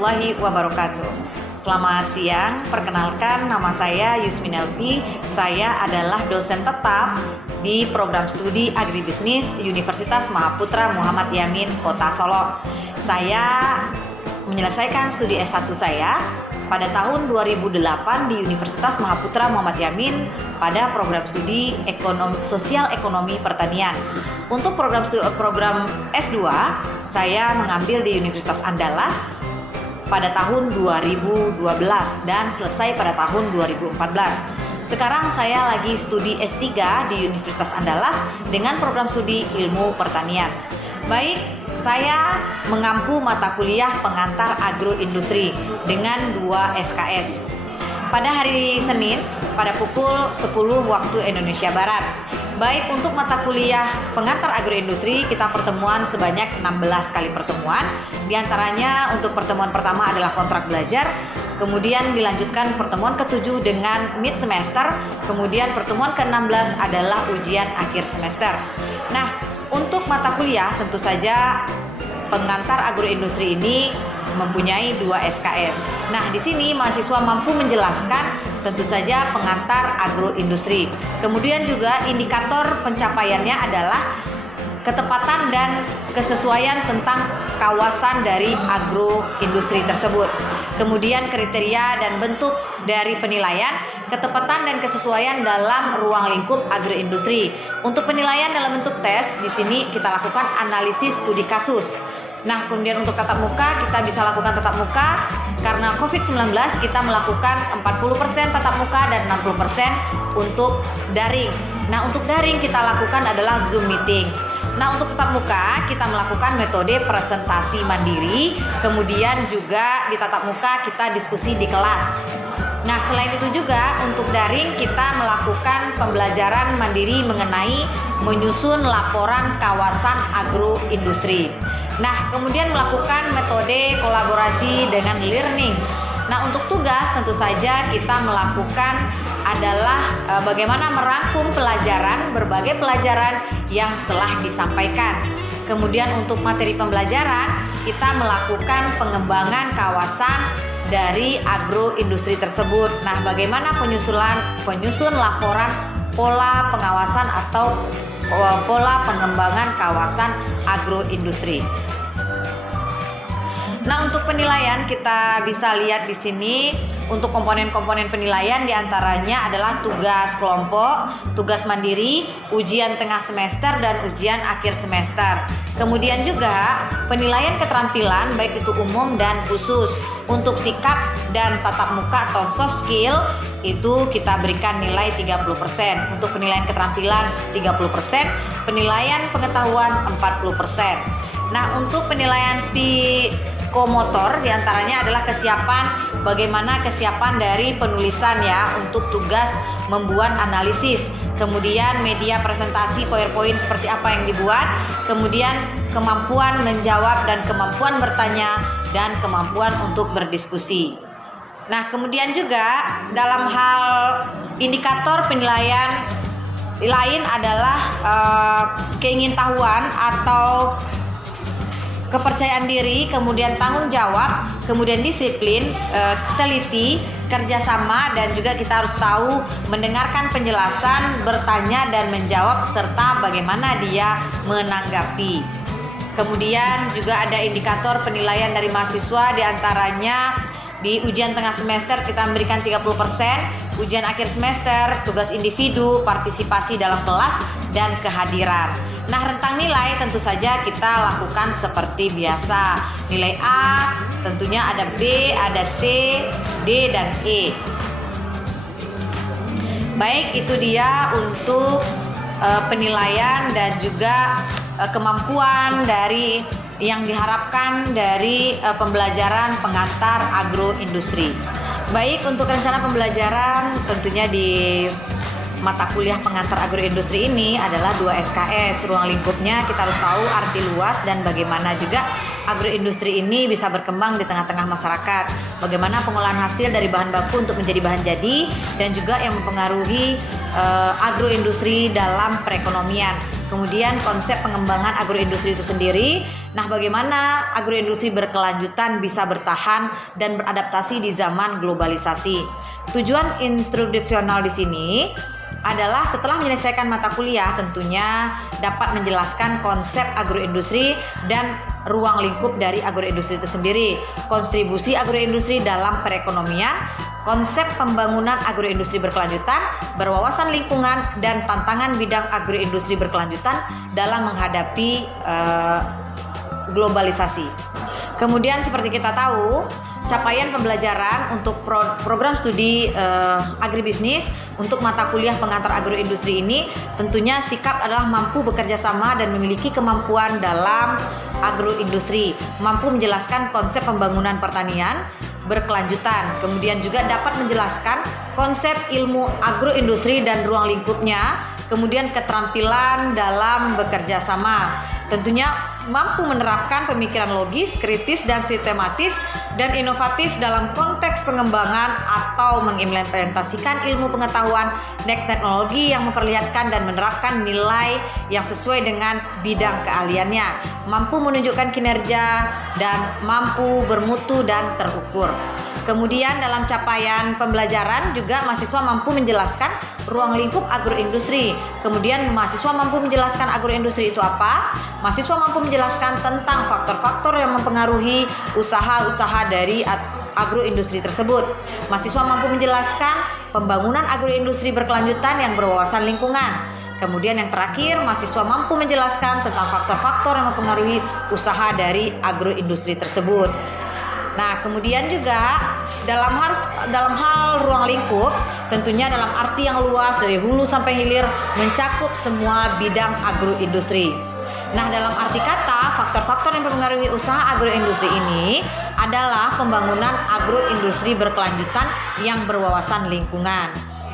warahmatullahi wabarakatuh. Selamat siang, perkenalkan nama saya Yusmin Elvi. Saya adalah dosen tetap di program studi Agribisnis Universitas Mahaputra Muhammad Yamin, Kota Solo. Saya menyelesaikan studi S1 saya pada tahun 2008 di Universitas Mahaputra Muhammad Yamin pada program studi Sosial Ekonomi Pertanian. Untuk program S2 saya mengambil di Universitas Andalas pada tahun 2012 dan selesai pada tahun 2014. Sekarang saya lagi studi S3 di Universitas Andalas dengan program studi Ilmu Pertanian. Baik, saya mengampu mata kuliah pengantar agroindustri dengan 2 SKS. Pada hari Senin pada pukul 10 waktu Indonesia Barat. Baik, untuk mata kuliah pengantar agroindustri kita pertemuan sebanyak 16 kali pertemuan. Di antaranya untuk pertemuan pertama adalah kontrak belajar, kemudian dilanjutkan pertemuan ke-7 dengan mid semester, kemudian pertemuan ke-16 adalah ujian akhir semester. Nah, untuk mata kuliah tentu saja pengantar agroindustri ini mempunyai 2 SKS. Nah, di sini mahasiswa mampu menjelaskan tentu saja pengantar agroindustri. Kemudian juga indikator pencapaiannya adalah ketepatan dan kesesuaian tentang kawasan dari agroindustri tersebut. Kemudian kriteria dan bentuk dari penilaian, ketepatan dan kesesuaian dalam ruang lingkup agroindustri. Untuk penilaian dalam bentuk tes, di sini kita lakukan analisis studi kasus. Nah, kemudian untuk tatap muka, kita bisa lakukan tatap muka karena COVID-19 kita melakukan 40% tatap muka dan 60% untuk daring. Nah, untuk daring kita lakukan adalah Zoom meeting. Nah, untuk tatap muka kita melakukan metode presentasi mandiri, kemudian juga di tatap muka kita diskusi di kelas. Nah, selain itu juga untuk daring kita melakukan pembelajaran mandiri mengenai menyusun laporan kawasan agroindustri. Nah, kemudian melakukan metode kolaborasi dengan learning. Nah, untuk tugas tentu saja kita melakukan adalah bagaimana merangkum berbagai pelajaran yang telah disampaikan. Kemudian untuk materi pembelajaran kita melakukan pengembangan kawasan dari agroindustri tersebut. Nah, bagaimana penyusun laporan pola pengawasan atau pola pengembangan kawasan agroindustri. Nah, untuk penilaian kita bisa lihat di sini untuk komponen-komponen penilaian diantaranya adalah tugas kelompok, tugas mandiri, ujian tengah semester dan ujian akhir semester. Kemudian juga penilaian keterampilan baik itu umum dan khusus. Untuk sikap dan tatap muka atau soft skill itu kita berikan nilai 30%. Untuk penilaian keterampilan 30%, penilaian pengetahuan 40%. Nah, untuk penilaian psikomotor diantaranya adalah bagaimana kesiapan dari penulisan ya untuk tugas membuat analisis, kemudian media presentasi PowerPoint seperti apa yang dibuat, kemudian kemampuan menjawab dan kemampuan bertanya dan kemampuan untuk berdiskusi. Nah, kemudian juga dalam hal indikator penilaian lain adalah keingintahuan atau kepercayaan diri, kemudian tanggung jawab, kemudian disiplin, teliti, kerjasama, dan juga kita harus tahu mendengarkan penjelasan, bertanya dan menjawab, serta bagaimana dia menanggapi. Kemudian juga ada indikator penilaian dari mahasiswa, diantaranya di ujian tengah semester kita memberikan 30%, ujian akhir semester, tugas individu, partisipasi dalam kelas, dan kehadiran. Nah, rentang nilai tentu saja kita lakukan seperti biasa. Nilai A tentunya ada B, ada C, D, dan E. Baik, itu dia untuk penilaian dan juga kemampuan dari yang diharapkan dari pembelajaran pengantar agroindustri. Baik, untuk rencana pembelajaran tentunya di mata kuliah pengantar agroindustri ini adalah 2 SKS. Ruang lingkupnya kita harus tahu arti luas dan bagaimana juga agroindustri ini bisa berkembang di tengah-tengah masyarakat. Bagaimana pengolahan hasil dari bahan baku untuk menjadi bahan jadi dan juga yang mempengaruhi agroindustri dalam perekonomian. kemudian konsep pengembangan agroindustri itu sendiri. Nah, bagaimana agroindustri berkelanjutan bisa bertahan dan beradaptasi di zaman globalisasi. Tujuan instruksional di sini adalah setelah menyelesaikan mata kuliah tentunya dapat menjelaskan konsep agroindustri dan ruang lingkup dari agroindustri itu sendiri, kontribusi agroindustri dalam perekonomian, konsep pembangunan agroindustri berkelanjutan, berwawasan lingkungan, dan tantangan bidang agroindustri berkelanjutan dalam menghadapi globalisasi. Kemudian seperti kita tahu, capaian pembelajaran untuk program studi agribisnis untuk mata kuliah pengantar agroindustri ini tentunya sikap adalah mampu bekerja sama dan memiliki kemampuan dalam agroindustri, mampu menjelaskan konsep pembangunan pertanian berkelanjutan, kemudian juga dapat menjelaskan konsep ilmu agroindustri dan ruang lingkupnya, kemudian keterampilan dalam bekerja sama. Tentunya mampu menerapkan pemikiran logis, kritis, dan sistematis dan inovatif dalam konteks pengembangan atau mengimplementasikan ilmu pengetahuan dan teknologi yang memperlihatkan dan menerapkan nilai yang sesuai dengan bidang keahliannya, mampu menunjukkan kinerja dan mampu bermutu dan terukur. Kemudian dalam capaian pembelajaran juga mahasiswa mampu menjelaskan ruang lingkup agroindustri. Kemudian mahasiswa mampu menjelaskan agroindustri itu apa? Mahasiswa mampu menjelaskan tentang faktor-faktor yang mempengaruhi usaha-usaha dari agroindustri tersebut. Mahasiswa mampu menjelaskan pembangunan agroindustri berkelanjutan yang berwawasan lingkungan. Kemudian yang terakhir, mahasiswa mampu menjelaskan tentang faktor-faktor yang mempengaruhi usaha dari agroindustri tersebut. Nah, kemudian juga dalam hal ruang lingkup, tentunya dalam arti yang luas dari hulu sampai hilir mencakup semua bidang agroindustri. Nah, dalam arti kata, faktor-faktor yang mempengaruhi usaha agroindustri ini adalah pembangunan agroindustri berkelanjutan yang berwawasan lingkungan.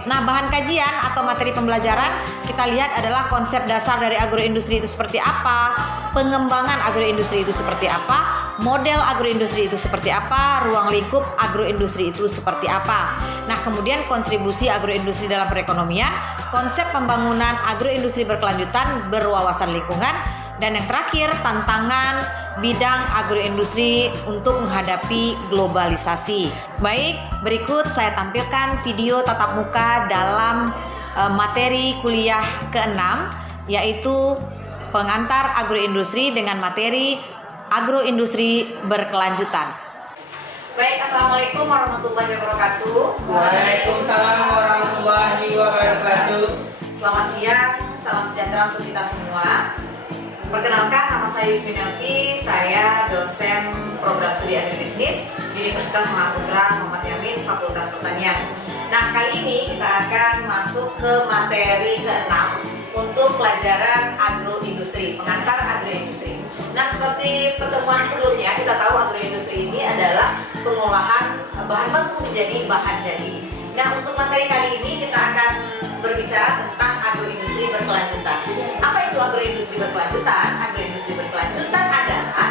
Nah, bahan kajian atau materi pembelajaran kita lihat adalah konsep dasar dari agroindustri itu seperti apa, pengembangan agroindustri itu seperti apa, model agroindustri itu seperti apa, ruang lingkup agroindustri itu seperti apa. Nah, kemudian kontribusi agroindustri dalam perekonomian, konsep pembangunan agroindustri berkelanjutan berwawasan lingkungan, dan yang terakhir tantangan bidang agroindustri untuk menghadapi globalisasi. Baik, berikut saya tampilkan video tatap muka dalam materi kuliah ke-6, yaitu pengantar agroindustri dengan materi agroindustri berkelanjutan. Baik, Assalamualaikum warahmatullahi wabarakatuh. Waalaikumsalam warahmatullahi wabarakatuh. Selamat siang, salam sejahtera untuk kita semua. Perkenalkan, nama saya Yusmin Elvi, saya dosen program studi agribisnis Universitas Mahaputra Muhammad Yamin, Fakultas Pertanian. Nah, kali ini kita akan masuk ke materi ke-6 untuk pelajaran agroindustri, pengantar agroindustri. Nah, seperti pertemuan sebelumnya, kita tahu agroindustri ini adalah pengolahan bahan baku menjadi bahan jadi. Nah, untuk materi kali ini kita akan berbicara tentang agroindustri berkelanjutan. Apa itu agroindustri berkelanjutan? Agroindustri berkelanjutan adalah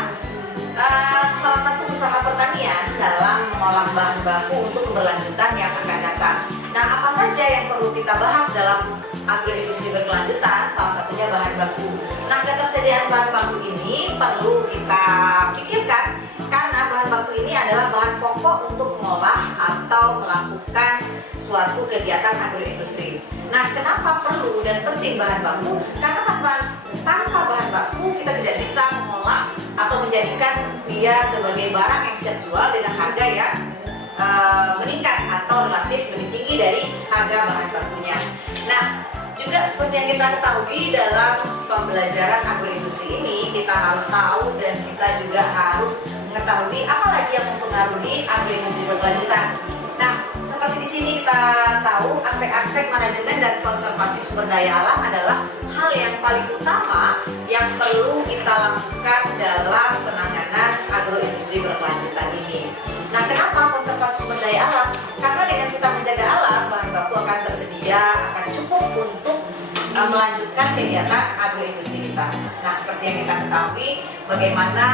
salah satu usaha pertanian dalam mengolah bahan baku untuk keberlanjutan yang akan datang. Nah, apa saja yang perlu kita bahas dalam agroindustri berkelanjutan? Salah satunya bahan baku. Nah, ketersediaan bahan baku ini perlu kita pikirkan karena bahan baku ini adalah bahan pokok untuk mengolah atau melakukan suatu kegiatan agroindustri. Nah, kenapa perlu dan penting bahan baku? Karena tanpa bahan baku kita tidak bisa mengolah atau menjadikan dia sebagai barang yang siap jual dengan harga yang meningkat atau relatif lebih tinggi dari harga bahan bakunya. Nah, juga seperti yang kita ketahui dalam pembelajaran agroindustri ini, kita harus tahu dan kita juga harus mengetahui apa lagi yang mempengaruhi agroindustri berkelanjutan. Nah, seperti di sini kita tahu aspek-aspek manajemen dan konservasi sumber daya alam adalah hal yang paling utama yang perlu kita lakukan dalam penanganan agroindustri berkelanjutan ini. Nah, kenapa konservasi sumber daya alam? Karena dengan kita menjaga alam, bahan baku akan tersedia, akan cukup untuk melanjutkan kegiatan agroindustri kita. Nah, seperti yang kita ketahui, bagaimana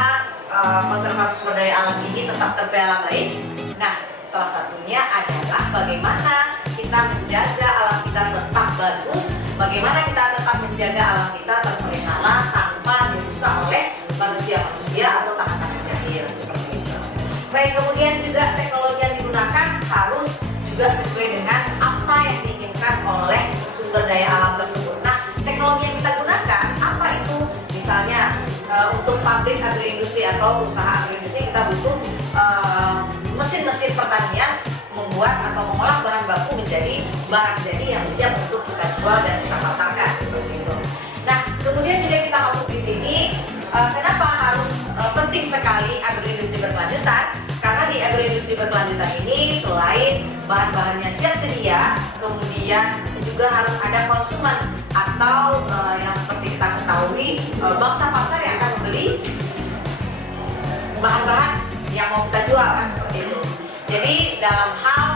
konservasi sumber daya alam ini tetap terpelihara baik. Nah, salah satunya adalah bagaimana kita menjaga alam kita tetap bagus, bagaimana kita tetap menjaga alam kita manusia-manusia atau tangan-tangan jahil seperti itu. Baik, kemudian juga teknologi yang digunakan harus juga sesuai dengan apa yang diinginkan oleh sumber daya alam tersebut. Nah, teknologi yang kita gunakan apa itu? Misalnya untuk pabrik agroindustri atau usaha agroindustri kita butuh mesin-mesin pertanian membuat atau mengolah bahan baku menjadi barang jadi yang siap untuk kita jual dan kita pasarkan seperti itu. Nah, kemudian juga kita masuk di sini, kenapa harus penting sekali agroindustri berkelanjutan? Karena di agroindustri berkelanjutan ini selain bahan-bahannya siap sedia, kemudian juga harus ada konsumen atau yang seperti kita ketahui bangsa pasar yang akan membeli bahan-bahan yang mau kita jual kan seperti itu. Jadi dalam hal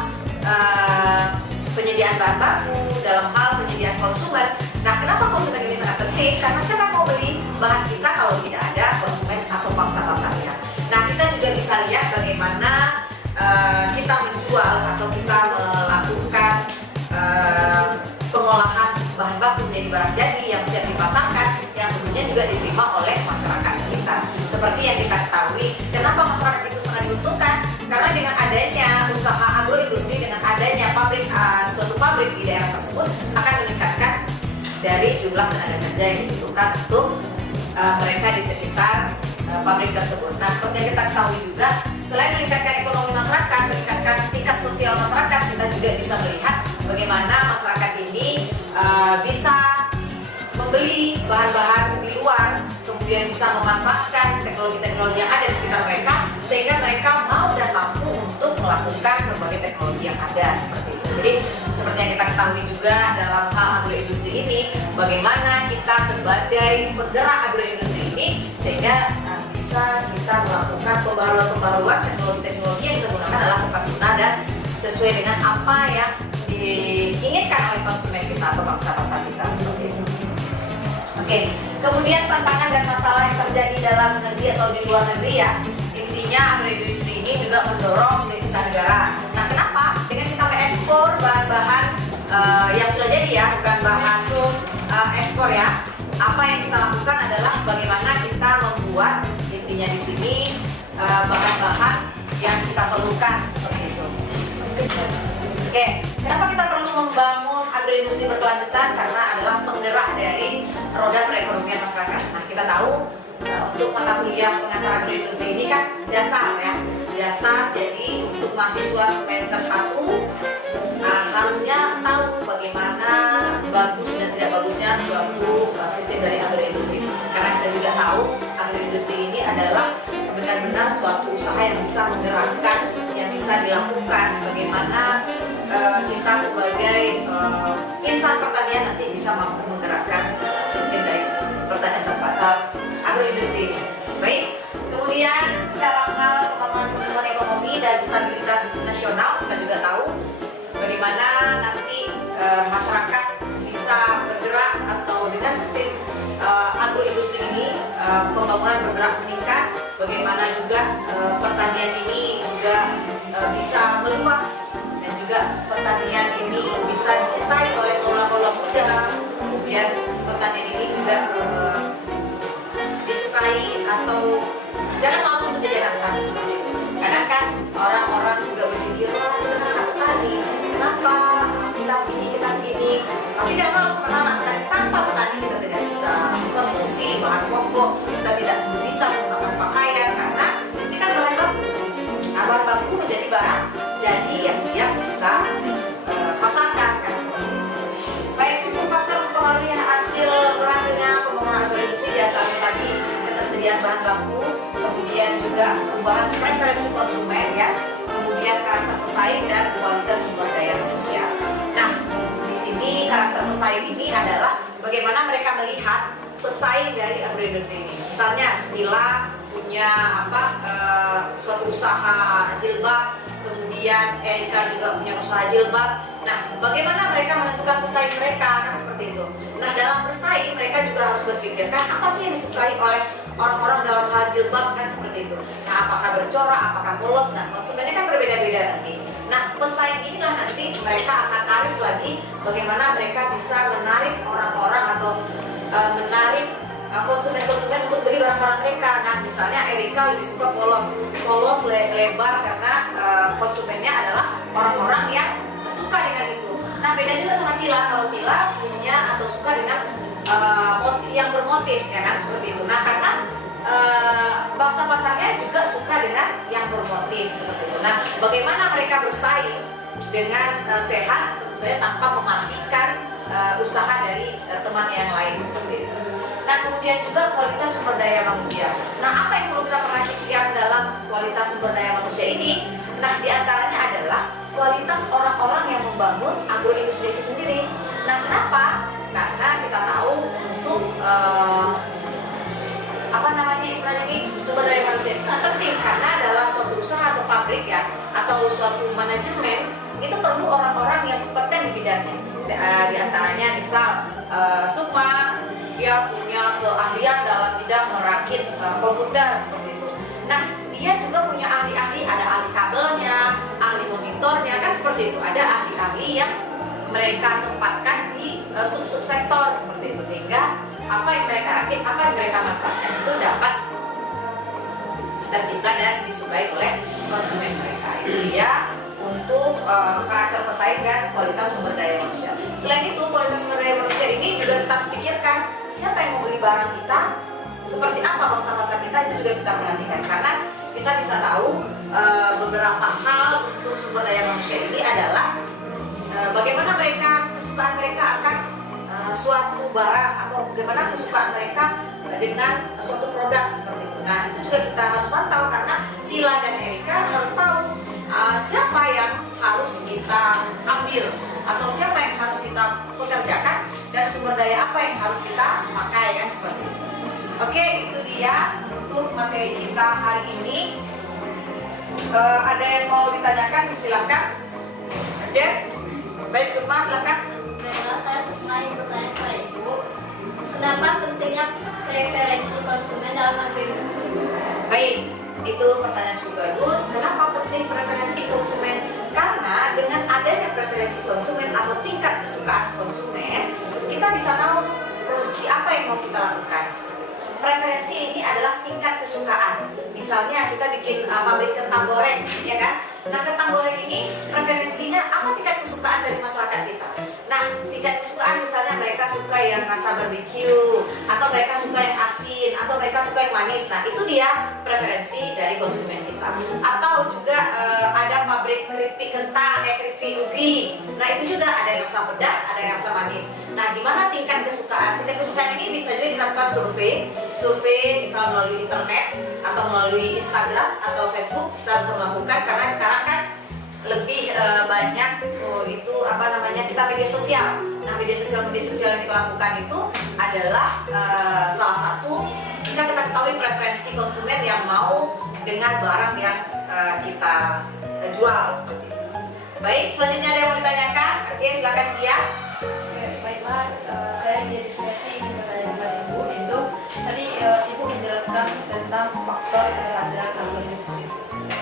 penyediaan bahan baku, dalam hal penyediaan konsumen. Nah, kenapa konsumen ini sangat penting? Karena siapa yang mau beli bahan kita kalau tidak ada konsumen atau pangsa pasarnya. Nah, kita juga bisa lihat bagaimana kita menjual atau kita melakukan pengolahan bahan baku menjadi barang jadi yang siap dipasarkan, yang tentunya juga diterima oleh masyarakat sekitar. Seperti yang kita ketahui, kenapa masyarakat itu sangat dibutuhkan? Karena dengan adanya usaha agroindustri, dengan adanya suatu pabrik di daerah tersebut akan meningkatkan dari jumlah tenaga kerja yang dibutuhkan untuk mereka di sekitar pabrik tersebut. Nah, seperti yang kita ketahui juga, selain meningkatkan ekonomi masyarakat, meningkatkan tingkat sosial masyarakat, kita juga bisa melihat bagaimana masyarakat ini bisa membeli bahan-bahan di luar, kemudian bisa memanfaatkan teknologi-teknologi yang ada di sekitar mereka, sehingga mereka mau dan mampu untuk melakukan berbagai teknologi yang ada seperti itu. Jadi seperti yang kita ketahui juga dalam hal agroindustri ini, bagaimana kita sebagai penggerak agroindustri ini sehingga bisa kita melakukan pembaruan teknologi-teknologi yang kita gunakan adalah tepat guna dan sesuai dengan apa yang diinginkan oleh konsumen kita atau bangsa pasar kita seperti itu. Oke, kemudian tantangan dan masalah yang terjadi dalam negeri atau di luar negeri ya, intinya agroindustri ini juga mendorong devisa negara. Nah, kenapa? Dengan kita mengekspor bahan-bahan yang sudah jadi ya, bukan bahan ekspor ya. Apa yang kita lakukan adalah bagaimana kita membuat intinya di sini bahan-bahan yang kita perlukan seperti itu. Oke, kenapa kita perlu membangun agroindustri berkelanjutan? Karena adalah penggerak dari roda perekonomian masyarakat. Nah, kita tahu untuk mata kuliah pengantar agroindustri ini kan dasar ya, dasar. Jadi untuk mahasiswa semester 1 harusnya tahu bagaimana bagus dan tidak bagusnya suatu sistem dari agroindustri. Karena kita juga tahu agroindustri ini adalah benar-benar suatu usaha yang bisa menggerakkan, yang bisa dilakukan. Bagaimana kita sebagai insan pertanian nanti bisa mampu menggerakkan sistem dari pertanian agroindustri ini. Baik, kemudian dalam hal pembangunan pertumbuhan ekonomi dan stabilitas nasional, kita juga tahu bagaimana nanti masyarakat bisa bergerak atau dengan sistem agroindustri ini pembangunan bergerak meningkat, bagaimana juga pertanian ini juga bisa meluas dan juga pertanian ini bisa dicintai oleh kaula-kaula muda, kemudian pertanian ini juga disukai atau jangan malu untuk jadi anak petani seperti itu. Kadang kan orang-orang juga berpikir, wah kita kan anak petani, kenapa kita begini, tapi jangan malu karena anak petani, tanpa petani kita tidak bisa konsumsi bahan pokok, kita tidak bisa menggunakan pakaian karena ini kan bahan baku. Nah, bahan baku menjadi barang jadi yang siap kita pasarkan kan seperti itu. Baik, itu faktor mempengaruhi berhasilnya pembangunan agroindustri di antaranya tadi ketersediaan bahan baku, kemudian juga perubahan preferensi konsumen ya, kemudian karakter pesaing dan kualitas sumber daya manusia. Nah, di sini karakter pesaing ini adalah bagaimana mereka melihat pesaing dari agroindustri ini. Misalnya Dila punya suatu usaha jilbab, kemudian Eka juga punya usaha jilbab. Nah, bagaimana mereka menentukan pesaing mereka kan seperti itu. Nah, dalam bersaing mereka juga harus berpikirkan apa sih yang disukai oleh orang-orang dalam hal jilbab kan seperti itu. Nah, apakah bercorak, apakah polos, nah konsumennya kan berbeda-beda nanti. Nah, pesaing inilah nanti mereka akan tarik lagi bagaimana mereka bisa menarik orang-orang atau menarik konsumen-konsumen untuk beli barang-barang mereka. Nah, misalnya Erika lebih suka polos lebar karena konsumennya adalah orang-orang yang suka dengan itu. Nah, beda juga sama Tila. Kalau Tila punya atau suka dengan yang bermotif, ya kan, seperti itu. Nah, karena bangsa pasarnya juga suka dengan yang bermotif seperti itu. Nah, bagaimana mereka bersaing dengan sehat, tentu saja tanpa mematikan usaha dari teman yang lain seperti itu. Nah, kemudian juga kualitas sumber daya manusia. Nah, apa yang perlu kita perhatikan dalam kualitas sumber daya manusia ini? Nah, diantaranya adalah kualitas orang-orang yang membangun agroindustri itu sendiri. Nah, kenapa? Karena kita tahu untuk istilahnya ini sumber daya manusia itu sangat penting, karena dalam suatu usaha atau pabrik ya, atau suatu manajemen itu perlu orang-orang yang kompeten di bidangnya. Di antaranya misal Sukma, dia punya keahlian dalam bidang merakit komputer seperti itu. Nah, dia juga punya ahli-ahli, ada ahli kabelnya, ahli monitornya, kan seperti itu. Ada ahli-ahli yang mereka tempatkan di sub-sektor seperti itu, sehingga apa yang mereka rakit, apa yang mereka manfaatkan itu dapat tercipta dan disukai oleh konsumen mereka. Itu dia untuk karakter pesaing dan kualitas sumber daya manusia. Selain itu, kualitas sumber daya manusia ini juga kita harus pikirkan siapa yang mau beli barang kita, seperti apa bangsa pasar kita, itu juga kita perhatikan, karena kita bisa tahu beberapa hal untuk sumber daya manusia ini adalah bagaimana kesukaan mereka akan suatu barang, atau bagaimana kesukaan mereka dengan suatu produk seperti itu. Nah, itu juga kita harus pantau, karena Tila dan Erika harus tahu siapa yang harus kita ambil atau siapa yang harus kita pekerjakan dan sumber daya apa yang harus kita pakai, kan seperti itu. Oke, itu dia untuk materi kita hari ini. Ada yang mau ditanyakan, silahkan. Oke, baik, Sukma silahkan. Saya Sukma yang bertanya kepada Ibu, kenapa pentingnya preferensi konsumen dalam agroindustri? Baik, itu pertanyaan cukup bagus. Kenapa penting preferensi konsumen? Karena dengan adanya preferensi konsumen atau tingkat kesukaan konsumen, kita bisa tahu produksi apa yang mau kita lakukan. Preferensi ini adalah tingkat kesukaan. Misalnya kita bikin pabrik kentang goreng, ya kan? Nah, kentang goreng ini preferensinya apa, tingkat kesukaan dari masyarakat kita. Nah, tingkat kesukaan misalnya mereka suka yang rasa barbecue, atau mereka suka yang asin, atau mereka suka yang manis. Nah, itu dia preferensi dari konsumen kita. Atau juga ada pabrik keripik kentang, keripik ubi. Nah, itu juga ada yang rasa pedas, ada yang rasa manis. Nah, gimana tingkat kesukaan? Tingkat kesukaan ini bisa juga kita lakukan survei misal melalui internet atau melalui Instagram atau Facebook, bisa melakukan, karena sekarang kan lebih banyak kita media sosial. Nah, media sosial yang kita lakukan itu adalah salah satu bisa kita ketahui preferensi konsumen yang mau dengan barang yang kita jual seperti itu. Baik, selanjutnya ada yang mau ditanyakan? Oke, silakan dia. Baiklah, saya jadi seperti ingin bertanya kepada Ibu, itu tadi Ibu menjelaskan tentang faktor keberhasilan agroindustri.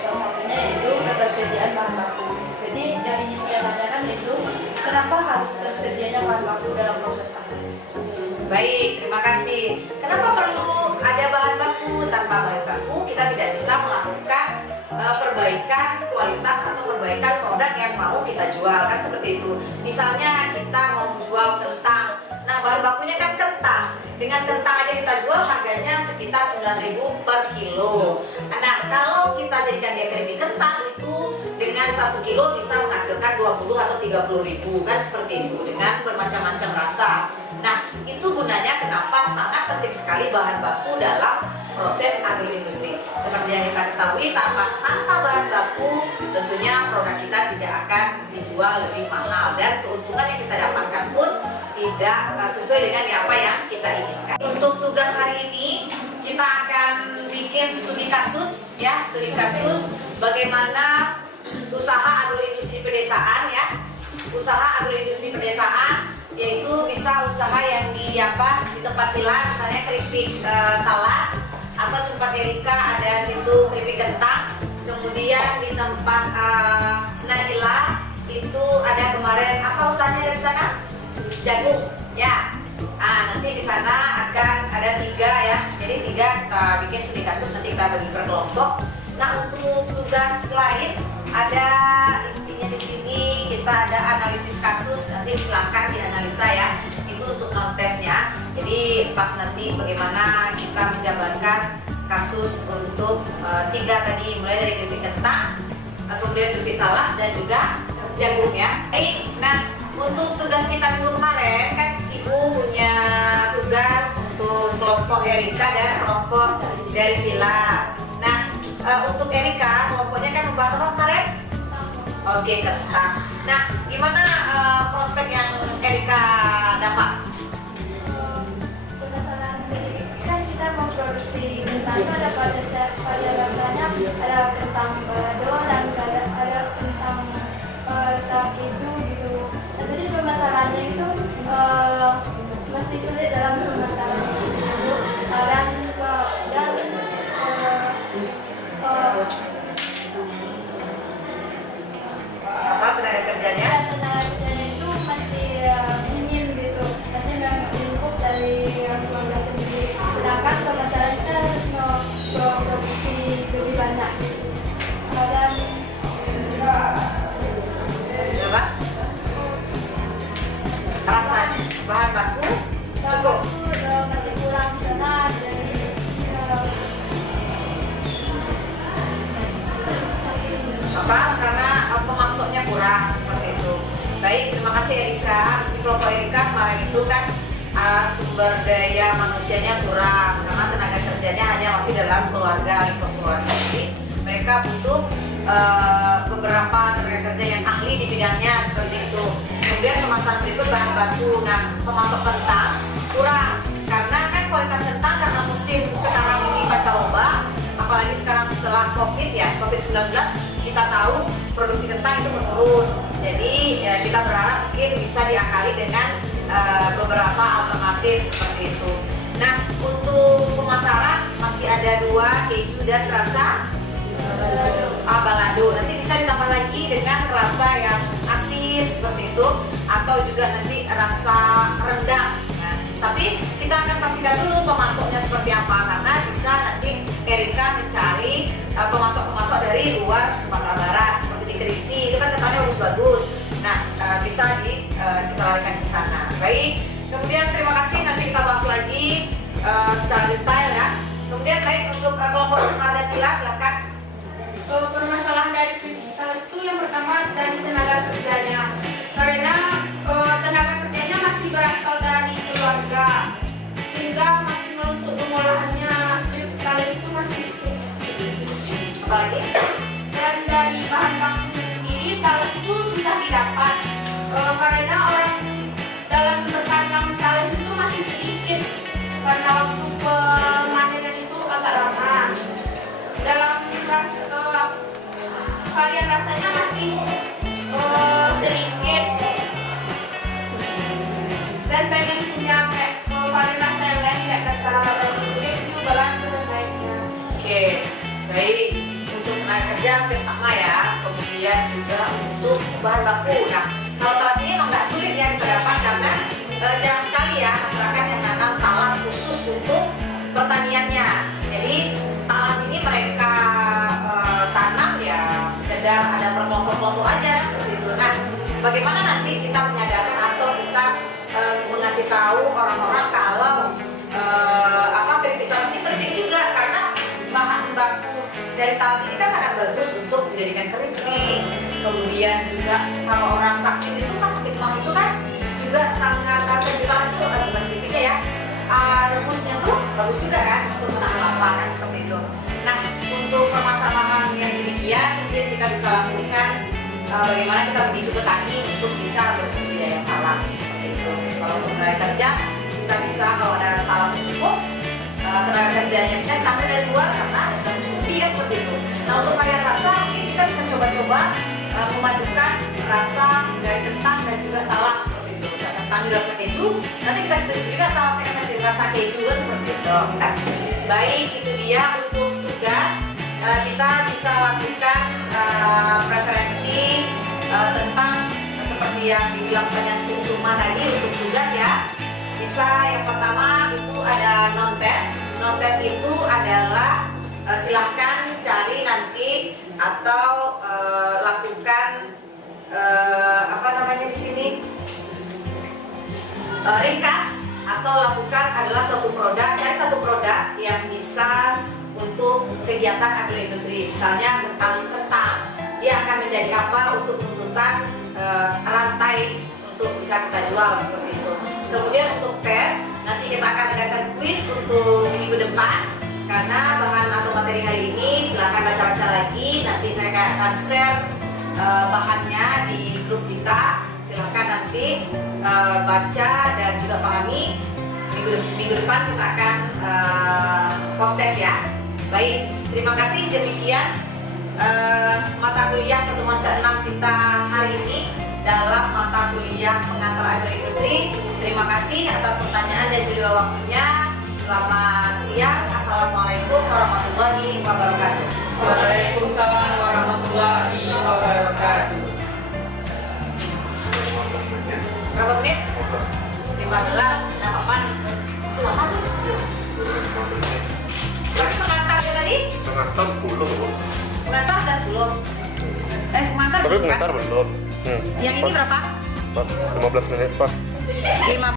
Salah satunya yaitu ketersediaan bahan baku. Jadi yang ingin saya tanyakan yaitu kenapa harus tersedianya bahan baku dalam proses agroindustri? Baik, terima kasih. Kenapa perlu ada bahan baku? Tanpa bahan baku kita tidak bisa melakukan perbaikan kualitas atau perbaikan produk yang mau kita jual, kan seperti itu. Misalnya kita mau jual kentang, nah bahan bakunya kan kentang. Dengan kentang aja kita jual harganya sekitar 9.000 per kilo. Nah, kalau kita jadikan dia keripik kentang itu dengan 1 kilo bisa menghasilkan 20 atau 30.000, kan seperti itu, dengan bermacam-macam rasa. Nah, itu gunanya kenapa sangat penting sekali bahan baku dalam proses agroindustri. Seperti yang kita ketahui, tanpa bahan baku tentunya produk kita tidak akan dijual lebih mahal, dan keuntungan yang kita dapatkan pun tidak sesuai dengan apa yang kita inginkan. Untuk tugas hari ini kita akan bikin studi kasus, ya, studi kasus bagaimana usaha agroindustri pedesaan, ya, usaha agroindustri pedesaan, yaitu bisa usaha yang di tempat Tila, misalnya keripik talas, atau tempat Erika ada situ keripik kentang. Kemudian di tempat Nahila itu ada kemarin apa usahanya dari sana? Jagung, ya. Nanti di sana akan ada ada 3 ya. Jadi 3 kita bikin studi kasus, nanti kita bagi per kelompok. Nah, untuk tugas lain ada intinya di sini kita ada analisis kasus, nanti silahkan dianalisa ya. Itu untuk non-tesnya. Jadi pas nanti bagaimana kita menjabarkan kasus untuk 3 tadi, mulai dari keripik kentang, kemudian keripik talas dan juga jagung ya. Nah, untuk tugas kita minggu kemarin kan Ibu punya tugas untuk kelompok Erika dan kelompok dari Tila. Nah, untuk Erika kelompoknya kan membahas apa kemarin? Oke, kentang. Nah, gimana prospek yang Erika dapat? Berdasarkan kan kita memproduksi kentang itu ada pada rasanya, ada kentang balado dan ada kentang rasa keju gitu. Dan tadi permasalahannya itu masih sulit dalam permasalahannya itu dan Apa tenaga kerjanya? tenaga kerjanya itu masih minim gitu, masih lingkup dari keluarga sendiri. Sedangkan permasalahan kita harus memproduksi lebih banyak gitu. Dan Berapa? Rasanya, bahan baku cukup. itu masih kurang karena dari Apa? Karena pemasoknya kurang seperti itu. Baik, terima kasih Erika. Di kelompok Erika kemarin itu kan sumber daya manusianya kurang karena tenaga kerjanya hanya masih dalam keluarga, lingkup keluarga. Jadi mereka butuh beberapa tenaga kerja yang ahli di bidangnya seperti itu. Kemudian pemasaran berikut bahan baku. Nah, pemasok kentang kurang karena kan kualitas kentang karena musim sekarang ini pancaroba, apalagi sekarang setelah COVID-19 kita tahu produksi kentang itu menurun. Jadi ya, kita berharap mungkin bisa diakali dengan beberapa alternatif seperti itu. Nah, untuk pemasaran masih ada 2, keju dan rasa balado. Nanti bisa ditambah lagi dengan rasa yang asin seperti itu, atau juga nanti rasa rendang. Nah, tapi kita akan pastikan dulu pemasoknya seperti apa, karena bisa nanti Erika mencari pemasok-pemasok dari luar Sumatera Barat seperti di Kerinci, itu kan katanya bagus-bagus. Nah, bisa kita larikan ke sana. Baik, kemudian terima kasih, nanti kita bahas lagi secara detail ya. Kemudian baik, untuk kelompok Umar dan Tila silakan. Permasalahan dari kita itu yang pertama dari tenaga kerjanya, karena tenaga kerjanya masih berasal dari keluarga sehingga masih untuk pengolahannya talas itu masih Apalagi? dan dari bahan baku sendiri talas itu susah didapat karena orang dalam bertanam talas itu masih sedikit karena waktu pemanenan itu agak lama. Dalam varian rasanya masih sedikit dan pengen punya kayak varian rasa yang lain kayak rasa keju, balado dan lainnya. Oke, baik. Untuk tenaga kerja hampir sama ya. Kemudian juga untuk bahan baku. Nah, kalau talas ini emang nggak sulit ya kita dapat karena jarang sekali ya masyarakat yang nanam talas khusus untuk pertaniannya. Jadi talas ini mereka tanam ya sekedar ada berkelompok-kelompok aja seperti itu. Nah, bagaimana nanti kita menyadarkan atau kita mengasih tahu orang-orang kalau keripik talas ini penting juga karena bahan baku dari talas ini kan sangat bagus untuk dijadikan keripik. Kemudian juga kalau orang sakit itu kan sakit mah itu kan juga sangat keripik talas itu bukan keripiknya ya. Rebusnya tuh bagus juga kan untuk menahan lapar kan seperti itu. Nah, untuk permasalahan yang demikian mungkin kita bisa lakukan bagaimana kita memicu petani untuk bisa berbudidaya talas seperti itu. Kalau untuk tenaga kerja kita bisa kalau ada talas yang cukup tenaga kerjanya bisa ditambah dari luar karena sudah mencukupi kan seperti itu. Nah, untuk varian rasa mungkin kita bisa coba-coba memadukan rasa dari kentang dan juga talas seperti itu. Kentang di rasa keju, nanti kita bisa juga talasnya rasa keju kan seperti itu. Nah, baik, itu dia untuk tugas. Kita bisa lakukan preferensi tentang seperti yang dibilang banyak cuma tadi untuk tugas ya. Bisa yang pertama itu ada non-test. Non-test itu adalah silahkan cari nanti atau lakukan apa namanya di sini ringkas atau lakukan adalah suatu produk, cari satu produk yang bisa untuk kegiatan agroindustri. Misalnya kentang, dia akan menjadi apa untuk tuntutan rantai untuk bisa kita jual seperti itu. Kemudian untuk tes, nanti kita akan adakan kuis untuk minggu depan. Karena bahan atau materi hari ini silahkan baca-baca lagi. Nanti saya akan share bahannya di grup kita. Silahkan nanti baca dan juga pahami. Minggu depan kita akan post test ya. Baik, terima kasih. Demikian mata kuliah pertemuan ke-6 kita hari ini dalam mata kuliah pengantar agroindustri. Terima kasih atas pertanyaan dan juga waktunya. Selamat siang. Assalamualaikum warahmatullahi wabarakatuh. Waalaikumsalam warahmatullahi wabarakatuh. Berapa menit? 15. Nah, apa nih? Masih lama tuh. Tapi pengantarnya tadi? Pengantar 10 loh. Pengantar udah 10. Pengantar Tapi belum, pengantar kan? belum. Yang ini berapa? 15 menit pas. 15